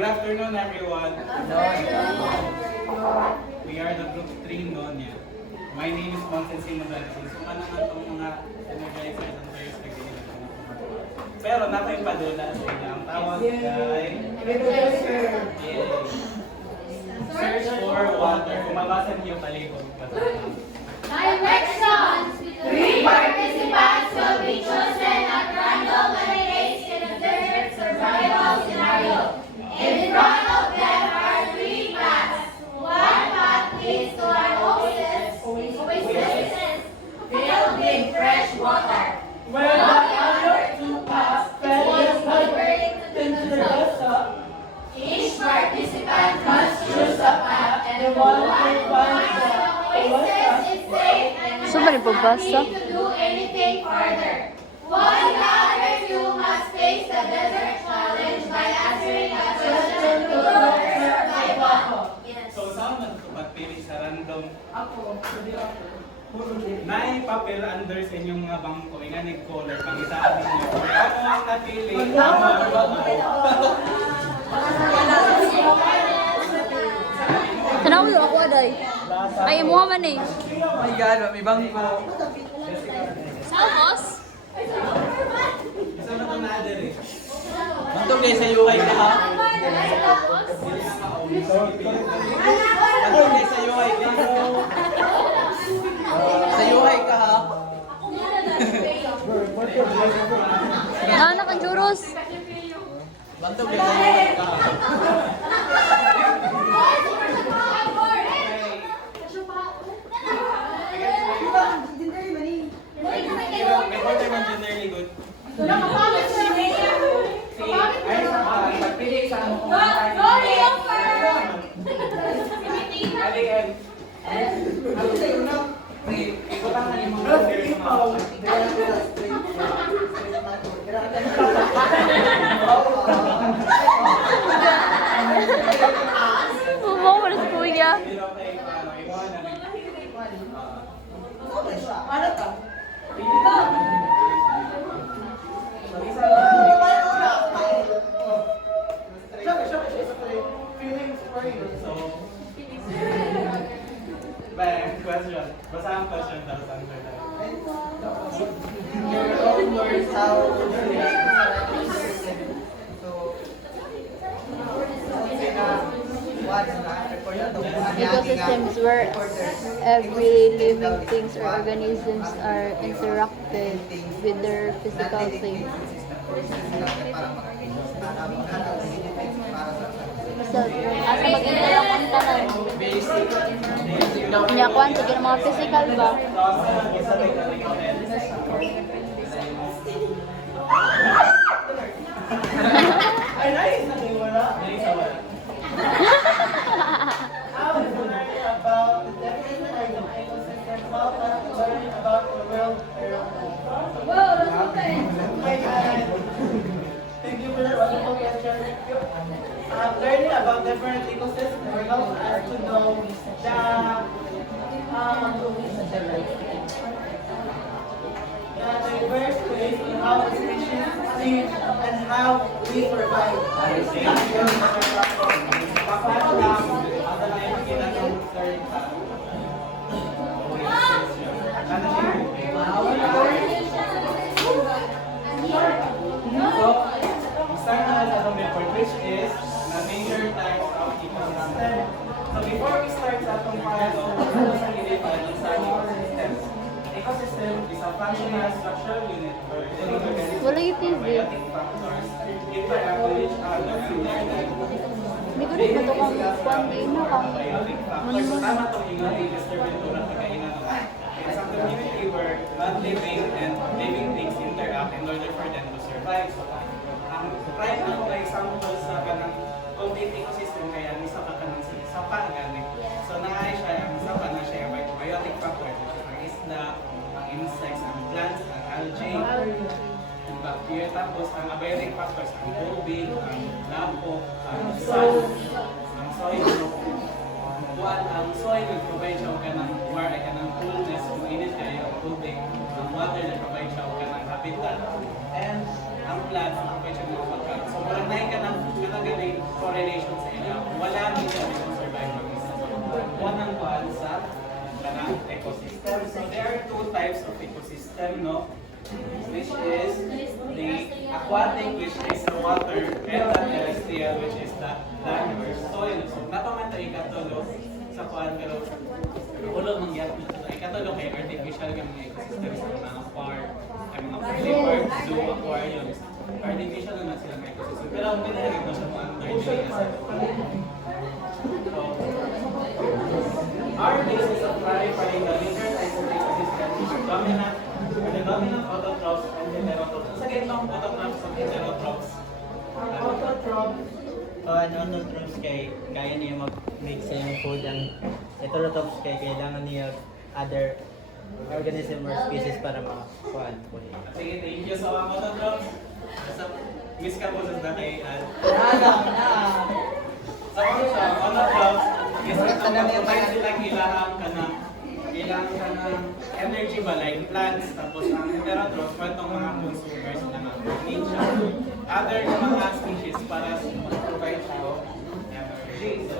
Good afternoon, everyone. We are the group 3 Nonya. My name is Monsen Simodalison. So, ano nga itong mga energizers and players na ganyan na pero nakaipadula sa inyo. Ang tawag ay search for water. Kung mabasa niyo palibot. Directions! 3 participants will be chosen at random and placed in a desert survival scenario. In front of them are 3 paths. One path leads to an oasis filled with fresh water. Where the other 2 paths fed deeper into the desert. Each participant must choose a path and The one one who finds finds the oasis is safe and So, mali does not pagbasa? need to do anything further. While the other 2 must face the desert challenge by answering a question to further survival. So, saan man ito magpili sa random? Ako, hindi ako. May papel under sa inyong mga bangko. Nga nag-color. Pangisaan ninyo. Ano ang napili? Tanaw ako aday. Ay, mo man eh. Oh my God, may bangko. Samos? Isa na ito na adder eh. Bantog kayo sa UI ka ha? Bantog kayo sa UI ka. Sa UI ka ha? Anak ang juros. Bantog kayo sa UI ka ha? May order man generally good. Ay, pagpili sa ano kung ikutan na yung mga Mo mo sa kuya. Ano ka? Question. Basta ang question tapos answer na. Your own words, how Ecosystems where every living things or organisms are interacted with their physical things. So, asa mag-interact ang tanan? Basic. Basic daw. Kanya kuan sige mga physical ba? ay nice na kayo wala. How is learning about the definition of the ecosystem about learning about the world around us? Oh my God. Thank you for that wonderful question. Learning about different ecosystems helps us to know the diverse ways in how species live and how we survive. Paano lang, ada na yung ginagawa third time. So, start na sa atong report which is na major types of ecosystem. So before we start sa atong part of sa gilid sa ecosystem. Ecosystem is a functional structural unit where living organisms Wala yung TV. biotic factors interact with each other and their life. Hindi ko rin ito kang kuan din na kang So, tama itong yung distributura sa kainan. It's a community where non-living and living things interact in order for them to survive. So, ang prime na mga example sa kanang complete ecosystem kaya ang isa ka kanang sa pangani. So, naay siya, ang isa pa na siya biotic factors. Ang isda, ang insects, ang plants, ang algae, ang bacteria, tapos ang abiotic factors, ang tubig, ang lapo, ang sun, ang soil, buwan ang soil nag-provide siya ka ng warm, ka ng coolness, kung init kayo, ang tubig, ang water nag-provide siya ka ng habitat, and ang plants nag-provide siya ng pagkain. So, parang nahin ka ng kanagaling correlation sa ila. Wala nila yung survival system. Unang kuan sa kanang ecosystem. So there are two types of ecosystem, no? Which is the aquatic, which is the water, and the terrestrial, which is the land or soil. So napaman tayo ikatulog sa kuan pero ulog mangyari na ito. Ikatulog kay artificial yung mga ecosystem sa mga farm, ay mga park, zoo, aquariums. Artificial naman sila mga ecosystem. Pero ang pinahirap na siya mga So, our basis of clarifying the different types of ecosystem is dominant, the dominant autotrophs and heterotrophs. Sa ganitong autotrophs and heterotrophs. Ang autotrophs kay kaya niya mag-mix sa yung food. Ang heterotrophs kay kailangan niya other organism or species para makakuhaan po niya. Sige, thank you sa mga autotrophs. Miss ka po sa kay Al. Sa autotrophs, is ito mag-provide sila kailangan ka ng energy ba like plants, tapos ang heterotrophs, itong mga consumers na nature. Other mga species para provide siya of energy. So,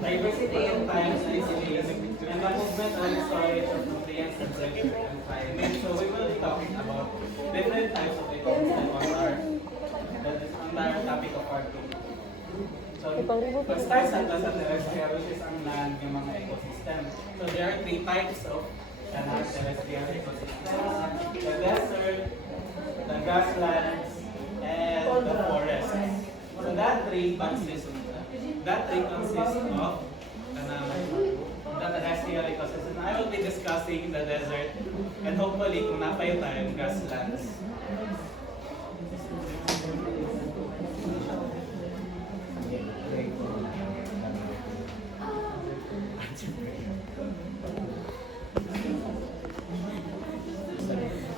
diversity in times, disease, and the movement and storage of nutrients and pressure and climate. So we will be talking about different types of ecosystem on our topic of our group. So, pag-start sa terrestrial, which is ang land ng mga ecosystem. So there are three types of terrestrial ecosystems. The desert, the grasslands, and the forest. So that three consists of the terrestrial ecosystem. I will be discussing the desert and hopefully kung napayo tayo grasslands.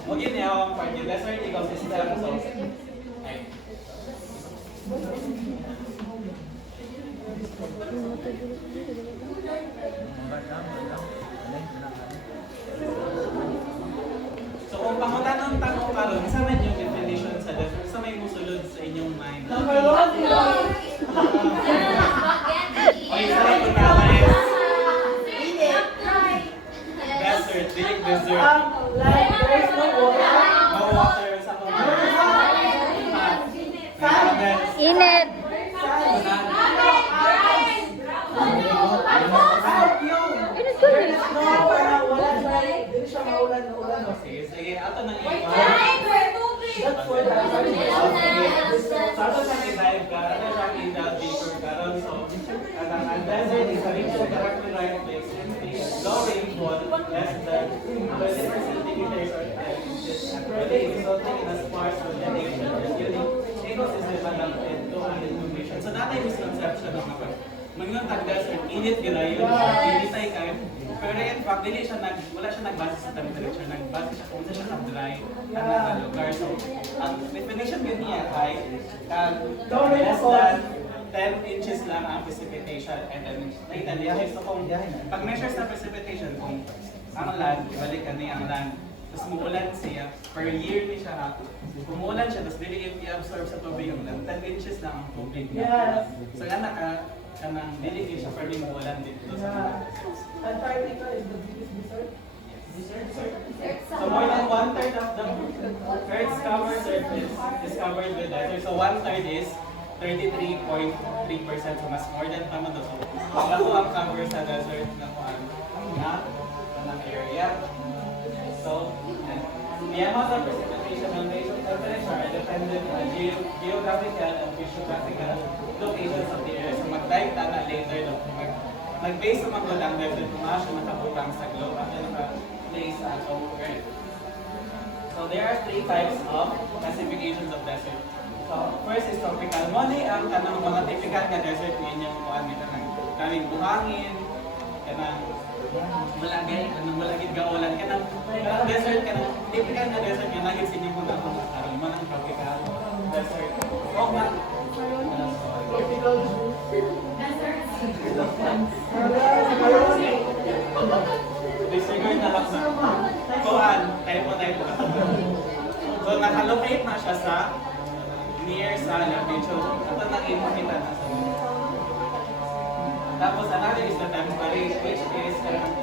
Mungkin ya ang part yung desert ecosystem. So, ay. So kung pangutanong tanong karon, isa man yung definition sa desert, isa may musulod sa inyong mind. Okay, sorry kung nakalis. Desert, big desert. Like, there is no water. No water sa mga. Init! Init ko rin. No, parang wala siya. Hindi siya maulan na ulan. Sige, sige. Ato nang That's why Sato sa i-dive ka, ano siya i-dive deeper karon. So, ang desert is a region characterized by extremely low rainfall, less than 20% centimeters or 10 inches annually, resulting in a sparse vegetation and unique ecosystem adapted to arid conditions. So, dati misconception ng mga mga tag-desert, init ginayon, initay kayo. Pero in fact, wala siya nagbase sa temperature, nagbase siya kung siya na-dry na lugar. So, ang definition yun niya ay less than 10 inches lang ang precipitation and then 10 inches. So kung pag-measure sa precipitation, kung ang land, ibalik ka niya ang land, tapos muulan siya, per year ni siya, kumulan siya, tapos i-absorb sa tubig yung land, 10 inches lang ang tubig. Yes. So yan kanang diligate siya, per muulan dito sa Antarctica is the biggest desert. So more than 1/3 of the Earth's covered surface is covered with desert. So 1/3 is 33.3%. So mas more than tama to. So ako ang cover sa desert na ng area. So the amount of precipitation and range of temperature are dependent on geographical and physiographical locations of the area. So mag-dive na later. Nag-base sa mga lang desert kung siya nakabutang sa globe at naka-place sa atong Earth. So there are three types of classifications of desert. So first is tropical. Mali ang kanang mga typical na desert ninyong kuan nito ng kaming buhangin, kanang malagay, kanang malagid gaulan, kanang desert, kanang typical na desert yung naging sinigod ako karon man ang tropical desert. O man disregard na lang sa kuhan, typo. So nakalocate na siya sa near sa elevation. Ito nakikita na sa tapos another is the temperate, which is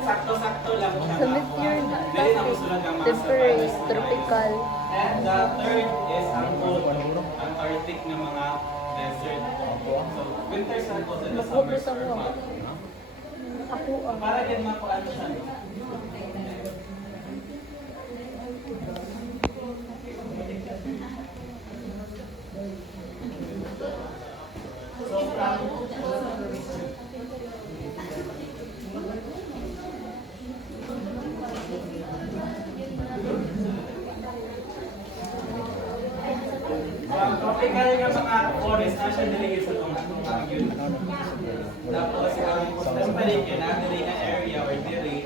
sakto-sakto lang siya. Sa mid-year na Dili na musulod ang mga temperate, survivors na tropical. And the third is ang cold, Antarctic na mga desert. So, winter cycle and the summer storm. Ako ang Para din makuan siya. No? So, ang tropical nga mga forest na siya dili sa mga yun. Tapos ang temperate yun na dili na area or dili.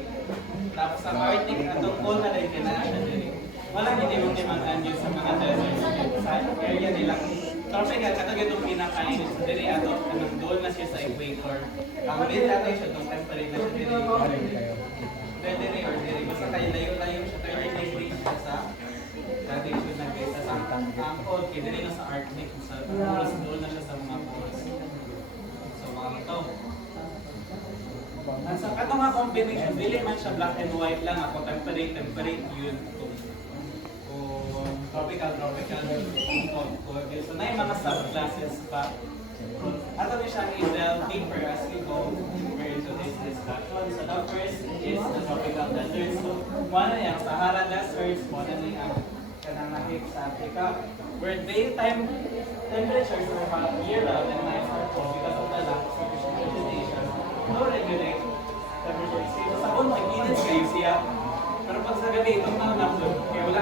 Tapos ang Arctic atong cold na dili na siya dili. Wala hindi mong timangan yun sa mga desert sa area nilang tropical katong itong pinakainit sa dili ato anong doon na siya sa equator. Ang dili natin siya itong temperate na siya dili or dili. Basta kayo layo-layo siya 30 degrees siya sa latitude na kaysa sa ang cold kaya dili na sa Arctic sa oras doon na siya sa mga poles. So mga ito. Ang sa katong nga combination, dili man siya black and white lang ako temperate yun kung tropical cold. So na yung mga subclasses pa. Ato ni siyang i-delve deeper as we go deeper into this discussion. So the first is the tropical deserts. So one na yung Sahara deserts, one na yung kanang nahig sa Africa, where daytime temperatures are hot year-round and nights are cold because of the lack of sufficient vegetation. No regulate temperatures. So sa kung mag-init kayo siya, pero pag sa gabi, itong mga napload, kaya wala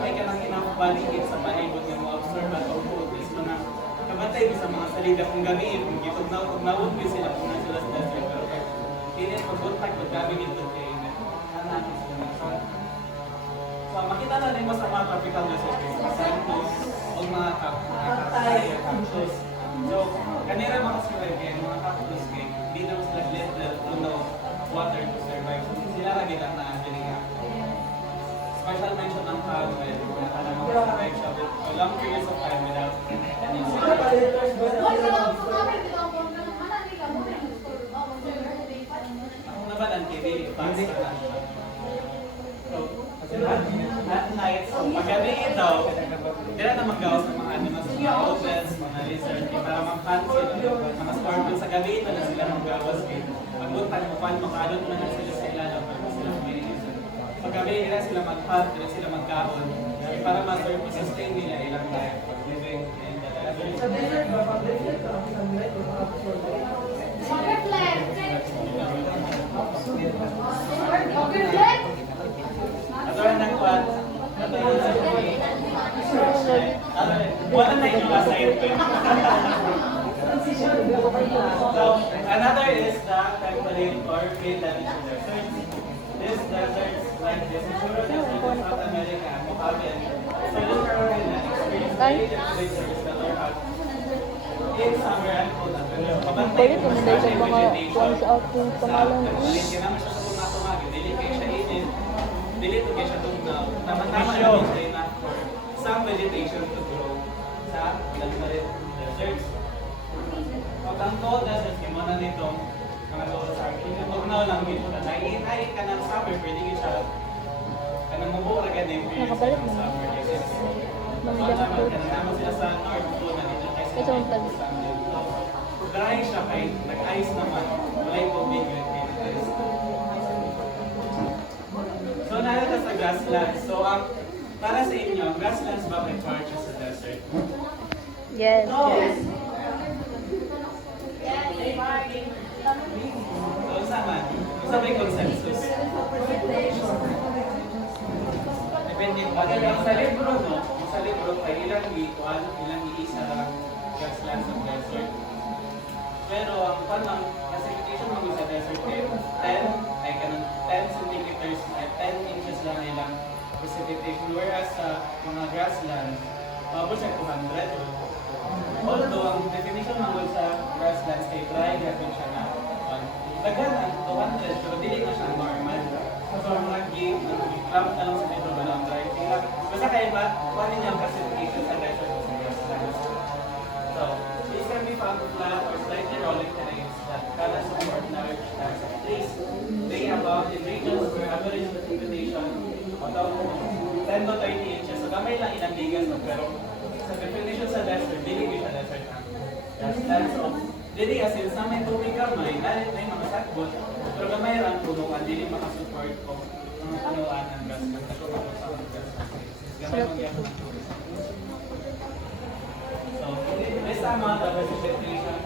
kay ka nang inapaligid sa palibot ng mga observant o focus mo na kabatay sa mga salida kung gabi, kung nawag sila kung nasa sila sa desert. Pero pinit pag-contact, pag-gabi dito kayo, natin sila ng sun. So, makita na rin mo sa mga tropical desert santos o mga cactus. So, kanina mga sila kayo, mga cactus kayo, hindi na sila little water to survive. So, sila lagi lang na Angelica. Special mention ng cowbell, na alam mo survive siya with a long periods of time without any ako naman ang TV, fast na siya. At night, so paggabi daw, hindi na magawas ng mga animals, mga opals, mga lizard, para mag-hunt sila, mga scorpion sa gabi na sila magawas. Pagbuntag mo, makadot na sila sa ilalam, para sila kumainin. Paggabi nila sila mag-hunt, nila sila magkaon, para ma-sustain nila ilang life, pag-living in the desert. Sa desert ba? Pag-desert ba? Sunlight o Adoran ng kwan, wala na yung nasa ito. So, another is the temperate or mid-latitude deserts. These deserts like this, Sura Desert in South America, Mojave, and Southern Carolina experience very temperatures that are hot in summer and cold. Balik kung hindi sa mga kuwan sa aking pangalan Dili siya init, dili to siya tugnaw. Tama-tama lang siya enough for some vegetation to grow sa temperate deserts. Pag ang cold deserts, yung mga nito, mga doon sa akin, tugnaw lang dito na. Nai-inay ka ng summer, pwede siya kanang mabura ka din period sa Nakabalik mga na. summer days. Mamilya ka po. Kanang sila sa North Pole na dito kay Ito ang tag- dry siya kay nag-ice naman. Wala yung tubig yun. So, narito sa grasslands. So, para sa inyo, ang grasslands ba may charges sa desert? Yes, yes. So, sama. Sa may consensus. Depende pa. Sa libro, no? Sa libro, ay ilang iisa lang grasslands sa desert. Pero ang panang classification mo sa desert ay 10 ay kanang 10 centimeters ay 10 inches lang ilang precipitation, whereas sa mga grasslands mabot siya 200. Although ang definition mo sa grasslands kay dry grabe siya na daghan ang 200 pero dili na siya normal. So ang nag-clamp na lang sa libro ba ang dry. Basta kaya ba, paano niya ang classification sa desert o sa grasslands? 10 to 30 inches. So gamay lang ilang ligas, no? Pero sa definition sa desert, dili ko siya desert ang grassland. So, dili kasi sa may tubig gamay, nalit may mga sagbot, pero gamay lang tulungan, dili makasupport ko ang kanuan ng grassland. Kasi ako sa grassland. Gamay lang yan ang tubig. So, this amount of vegetation,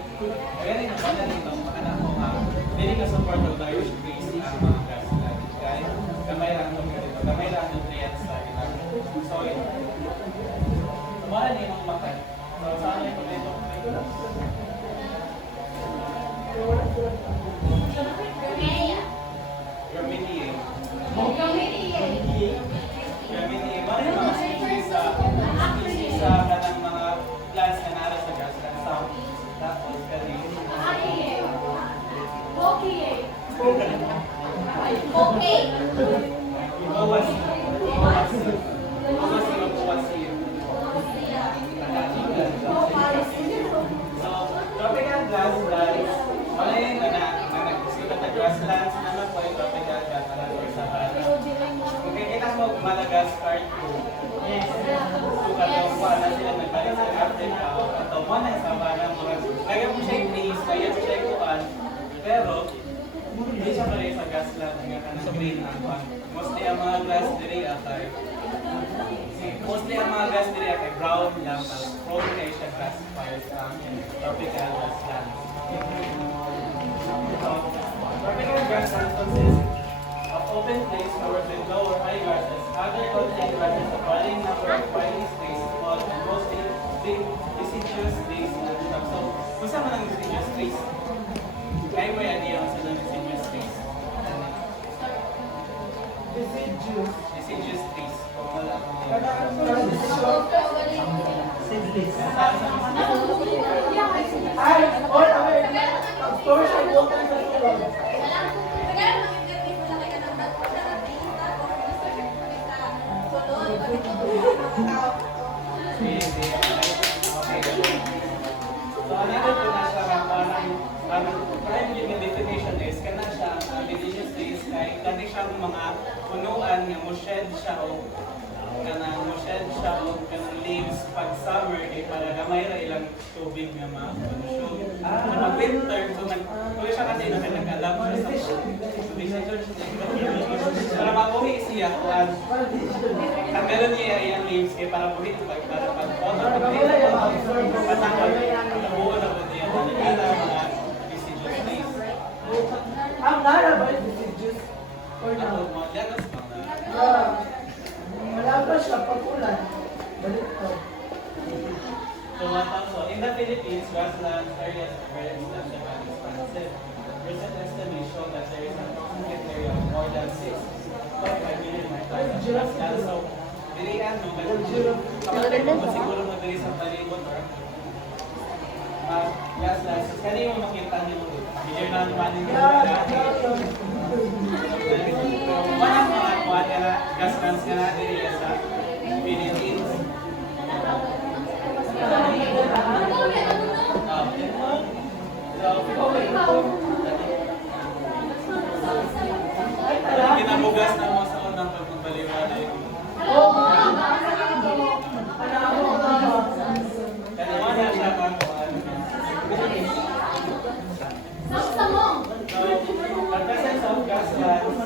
very important nito, makana ko nga, dili ka support of Irish trees ang mga grassland. Kaya, gamay lang ito ganito, gamay lang nutrients sa ilang soil. Tumahan niyo ang makan. So, saan niyo ito dito? Gramineae. Gramineae. Mara yung mga species sa kanang mga plants na nara sa grassland. Tapos, kani. Ibawas. So, tropical grasslands, wala yung nagsulat na grasslands naman po yung tropical grasslands or savanna. Kung kikita mo, Madagascar 2. Yes. Yung na sila nagbalik sa Africa. Ito mo na yung savanna. Kaya mo siya yung trees, kaya mo siya yung kuwan. Pero, hindi siya pala sa grassland. Nga ka ng green ang kuwan. Mostly ang mga grass diri atay. Mostly ang mga grass diri ay brown lang, prone kayo siya classifiers ang tropical grasslands. So, tropical grasslands consist of open place covered with low or high grasses, other contain grasses of varying number of tiny space, small and mostly big deciduous trees and shrubs. So, kung saan man ang deciduous trees? Kaya mo yung idea kung saan ang deciduous trees? Deciduous trees. Kung wala Ay, all away. Of course, I walk on the road. So, another po na siya, ang prime yung definition is, kana siya, ang indigenous trees, kay kani siyang mga punuan nga mo shed siya o kanang mo shed siya o kanang leaves pag summer kay para gamay ra ilang tubig nga ma-consume. Pag winter, so kung siya kasi nag-alam siya sa tubig sa church, para mabuhi siya kuan. Ang meron niya yung leaves kay para buhi para pag autumn pag patakal nabuo na po niya mga deciduous trees. Ang nara ba yung deciduous? Or Ako, no? mga jagas mga Wala pa siya pag-ulan. Balik ko. So, in the Philippines, grasslands areas are very extensive and expansive. Recent estimates show that there is an approximate area of more than 6.5 million hectares of grasslands. So, dilihan mo, kapatid mo, siguro mo dili sa palibot or grasslands. Kani mo makita niyo, bigyan na naman yung mga mga kuwan ka na, grasslands ka na, dili sa Philippines. Kinabugas na mo sa unang pagpapaliwala yung kanawa na siya kakuan. So, the presence of grasslands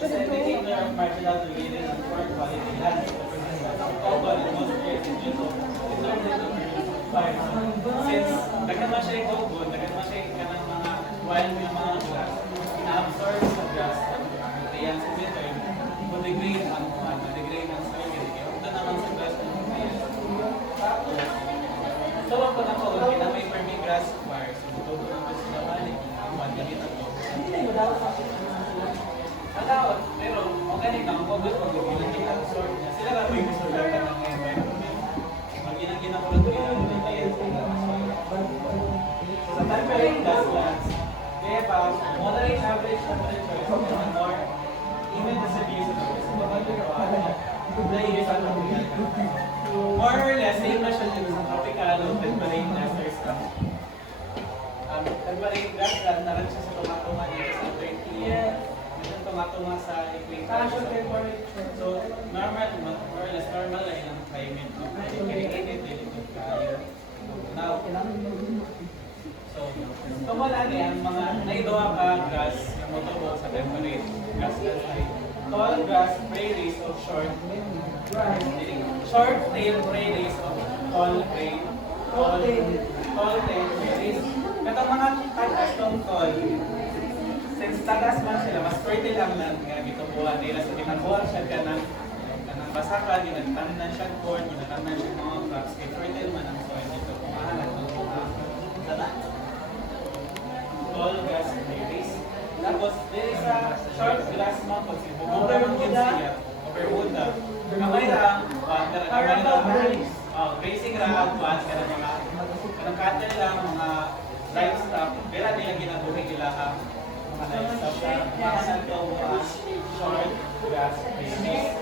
is an indicator of marginal degradation and poor quality land. Common in most areas in Europe, it turns into fire. Since nagkama siya yung cocoon, nagkama siya yung kanang mga wild ng mga grass, na-absorb sa grass ang nutrients in return, mag-degrade ang kuhan, mag-degrade ang soil, kaya ito naman sa grass ng nutrients. Tapos, so ako na po, may permi-grass fire, so ito po naman sila balik, ang kuhan ganito po. Alaot, pero organic na, kung mag-absorb niya, sila na po yung gusto lang ng environment. Mag-ginagina ko lang ito yung nutrients in the soil. Sa temperate grasslands, they have a moderate average temperature and more even distribution of physical more or less, same na siya dito sa tropical o temperate deserts. Temperate grassland, naran siya sa tumatuma dito sa Turkey, Ganun tumatunga sa equator. Partial temperature. So, normal, more or less normal lang ang climate. No? Irrigated, delicate kayo. Now, so, kung wala niya, ang mga naidoha ka grass, yung motobo sa temperate, grass ay tall grass prairies of short-tailed prairies of tall tailed prairies. Katong mga tagas tong tall, since tagas man sila, mas fertile ang land nga gitubuhan nila. So, ginabuhan siya ka ng basakan, ginagtanan siya corn, ginagtanan siya mga crops, kay fertile man ang soil dito. Kumahalag ng mga tall grass prairies. Tapos, dito sa short grass mountains, ibubukan din siya, Bermuda. Kamay lang, grazing round, kanang cattle lang, mga livestock, pero nila ginabuhi nila ang mga livestock na mga nagkaw short grass prairies.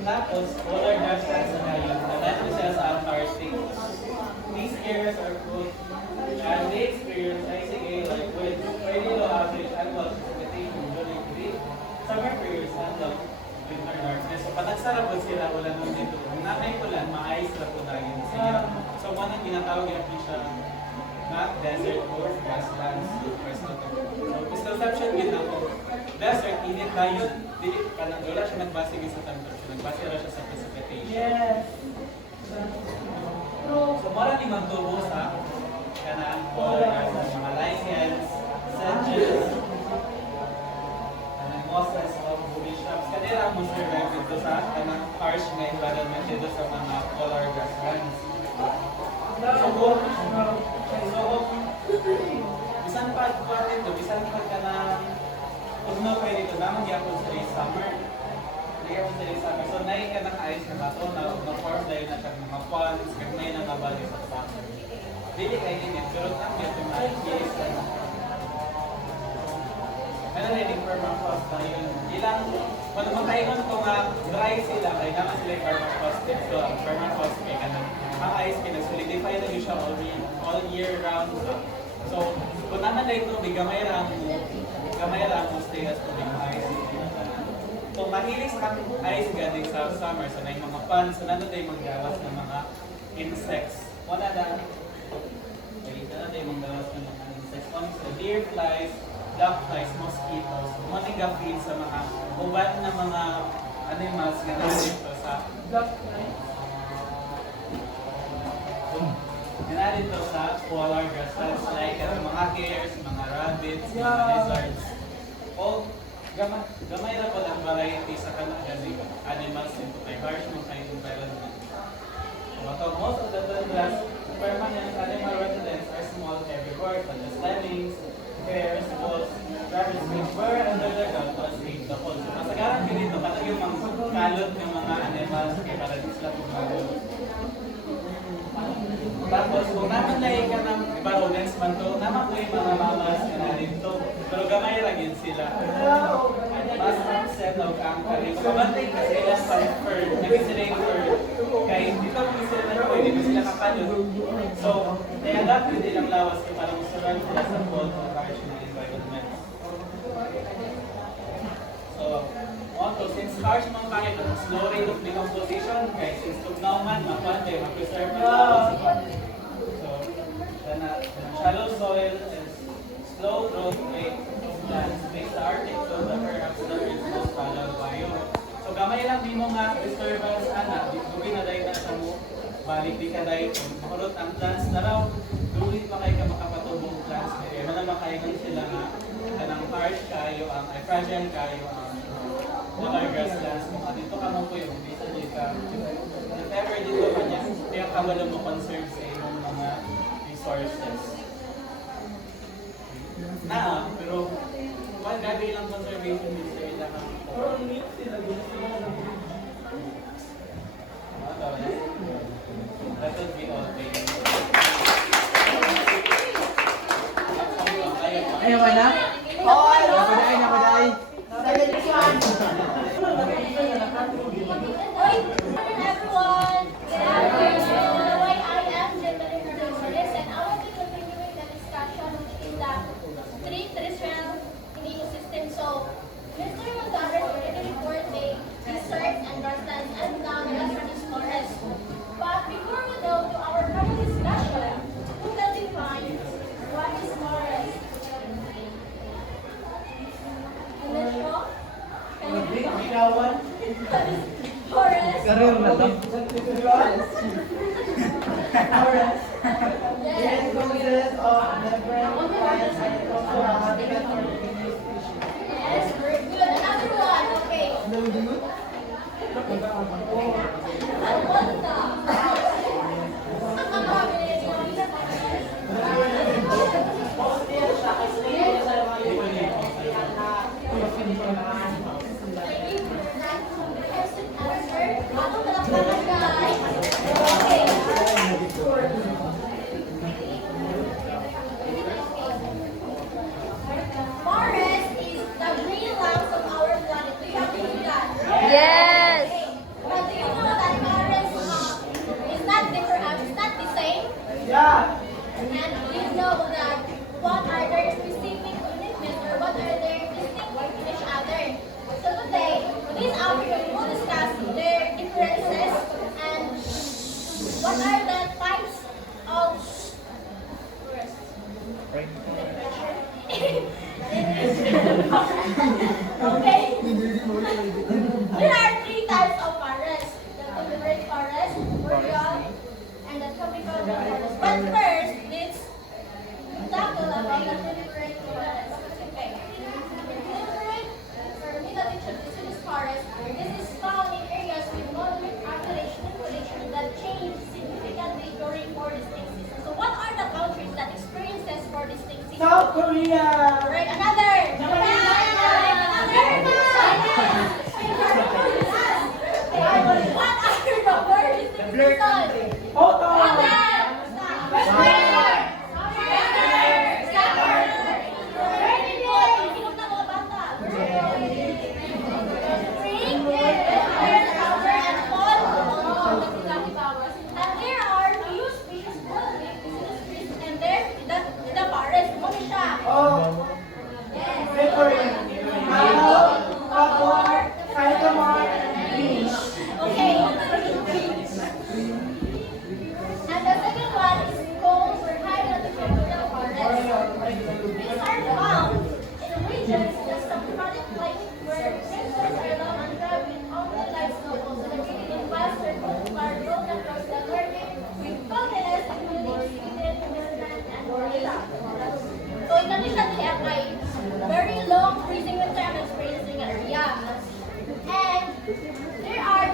Tapos, polar grasslands na ngayon, nandito sila sa Antarctic. These areas are cool, and they experience ICA like with fairly low average annual precipitation during the summer periods and winter darkness. So, patagsara po sila, wala nung dito. Kung nanay ko lang, ma-ice na po dahil siya. So, kung anong ginatawag po siya na desert or grasslands. So, misconception din ako. Desert, init na yun. Wala siya nagbase sa temperature. Nagbase na siya sa precipitation. Yes. So, marami magtubo sa kanang polar grasslands, mga lichens, sedges, mosses of booby shrubs. Kanila ang most survive dito sa kanang harsh na environment dito sa mga polar grasslands. Bisan pa dito, bisan pa ka na kung no pwede ito, naman gyapon sa summer. Gyapon sa summer. So, nahin ka ng ice na bato, na-form dahil na siya mga ponds, kaya may nakabali sa summer. Dili kayo init, pero ang yung mga ice na meron na yung permafrost na yun. Ilang, kung makaingon ko nga dry sila, kaya naman sila yung permafrost din. So, ang permafrost kaya ka ang ice pinag-solidify na yun siya all year round. So, kung naman na ito, gamay lang mo stay as tubig ice. So, mahilig sa ice galing sa summer, so na yung mga ponds, so nandun tayo maggawas ng mga insects. Wala na tayo maggawas ng mga insects. So, deer flies, duck flies, mosquitoes, feed sa mga uban na mga animals na nandito sa dito sa polar grasslands like mga hares, mga rabbits, mga lizards. O gamay na po ang variety sa kanang animals into kay harsh ng kind environment. So, most of the tundras permanent animal residents are small herbivores such as lemmings, bears, wolves, rabbits, which were under the ground to escape the cold. So, masagaran ko dito patag yung mga kalot ng mga animals kaya para di sila pumago. Tapos, kung naman lahi ka ng iba rodents man to, naman ko yung mga mamas na dito. Pero gamay lang yun sila. Mas settled ang kari. Kabantay kasi ilang sa fur, naging sila yung fur. Kaya dito kung sila na pwede ko sila kapalot. So, nayagat yun ilang lawas kaya para survive sila sa cold or harsh na environment. So, also, since harsh mga kahit ang slow rate of decomposition, kaya since tugnaw man, mapante, mag-preserve na lawas. Shallow soil and slow growth rate of plants makes the Arctic zone perhaps the Earth's most valuable biome. So gamay lang di mo nga disturbance ana, dugi na dahil na sa mo, balik di ka dahil makulot ang plants na raw, dulit pa kayo ka makapatubong plants. Kaya man naman kayo sila nga kanang harsh kayo, ang fragile kayo, ang polar grasslands. Kung dito ka mo po yung dito dito, if ever dito ka niya, kaya kabalo mo conserve sa inyong mga resources. Pero grabe lang conservation din sa ila kang that would be all day. Ayaw ka na? Oo, ayaw. Napaday, napaday. Everyone! Good afternoon! I am Jemmaline Rodriguez and I will be continuing the discussion which is the three terrestrial It consists of different plants and it also a habitat for many species. Yes, very good. Another one. Okay. Forest is the green lungs of our planet. Do you agree with that? Yes. But do you know that forest is not different? It's not the same. Yeah. And do you know that what are their specific uniqueness or what are their distinct from each other? So today, this afternoon, we will discuss their differences and what are the types of forest. Okay. There are three types of forests: the temperate forest, boreal, and the tropical forest. But first, let's tackle about the temperate forest. Okay. Temperate or middle deciduous forest. This is found in areas with moderate average temperature that change significantly during four distinct seasons. So, what are the countries that experiences four distinct seasons? South Korea. Right, another. What are the four distinct seasons? Autumn. Oh, February. Apple, poplar, sycamore, and beech. Okay. And the second one is called or high latitude forest. These are found in regions that subtropical climate where temperatures are low and dry with only light snowfall. So located in western Coast road across the Nordic with continents including Sweden, Finland, and Norway. So ito ni siya nila kay very long freezing winter and experiencing area. And there are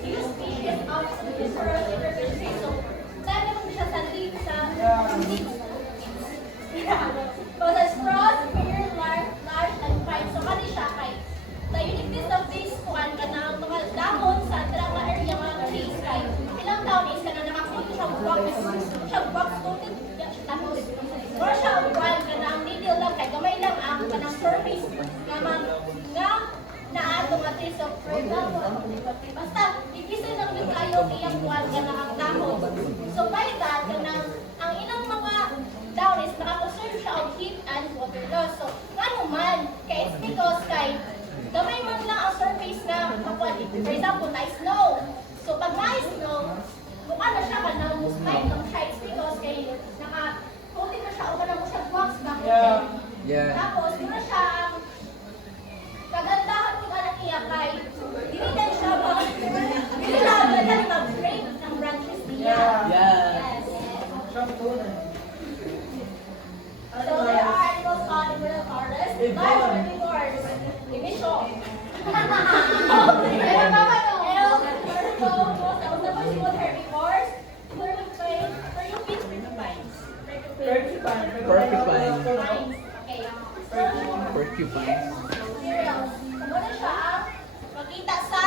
few species of Physaurus interfishery. So, dahil naman siya sa leaves sa leaves. So, the straws, fair, large, and fine. So, kani siya kay the uniqueness of this kuan ka na mga dahon sa drama area mga trees kay ilang taon is ka na nakakunti siyang box coated tapos or siya kuan ka na ang needle lang kay gamay lang ang kanang surface nga naato nga trees of for example basta ikisin lang din kayo iyang kuan ka na ang dahon. So by that kanang ang ilang mga down is nakakonserve siya of heat and water loss. So ano man kay it's because kay gamay man lang ang surface na makuha. For example, na snow. So pag na snow, mukha na siya ka na mustay ng siya. It's because kay naka-coating na siya o ka na mo siya wax back Yeah. Tapos, muna siya ang kagandahan ko na iya kay dili na siya mag-break ng branches niya. Yes. So there are animals found in the forest. Large herbivores. Emission. Porcupine. Muna siya ang makita sa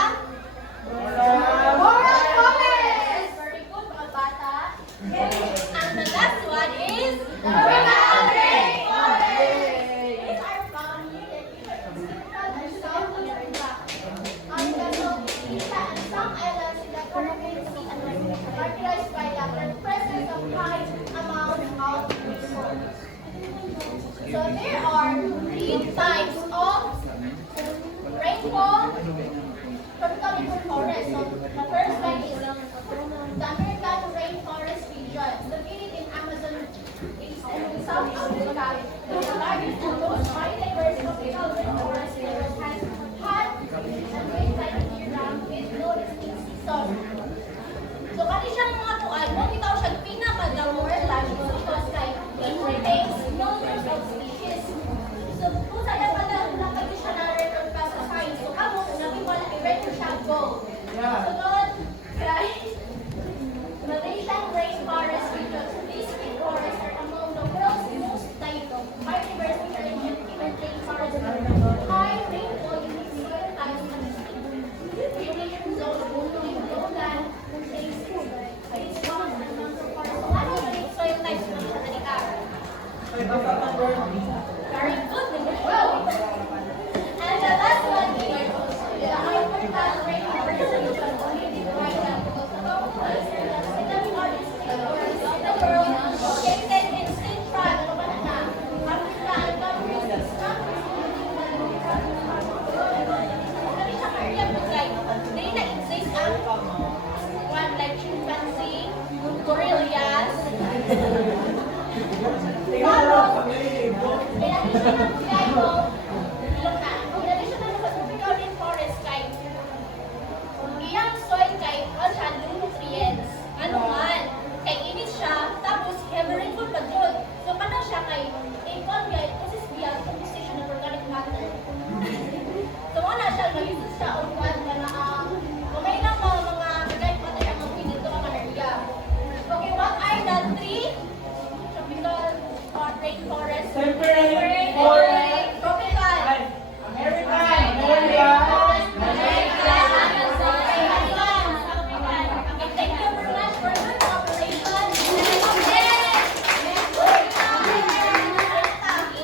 Forest Forest. Very good mga bata. And the last one is Tropical Rainforest. These are found in Central and South America. On the Northeast and some islands in the Caribbean Sea and Pacific, characterized by the presence of high amounts of resources. So there are three types of rainfall tropical forest. So the first one is the American rainforest region, located in Amazon basin in South Africa. The largest and most biodiverse tropical rainforest in the world has hot and great climate year-round with no distinct season. So kani siyang mga tuan, mo bitaw siya pinaka May basa ng word. Very good. Well, and the last one is the African rainbow resolution community program. In the world, located in Central, Africa and countries. Kami sa area po guys, they na-exist ang one like chimpanzee, gorillas, Tingnan mo kami. Kaya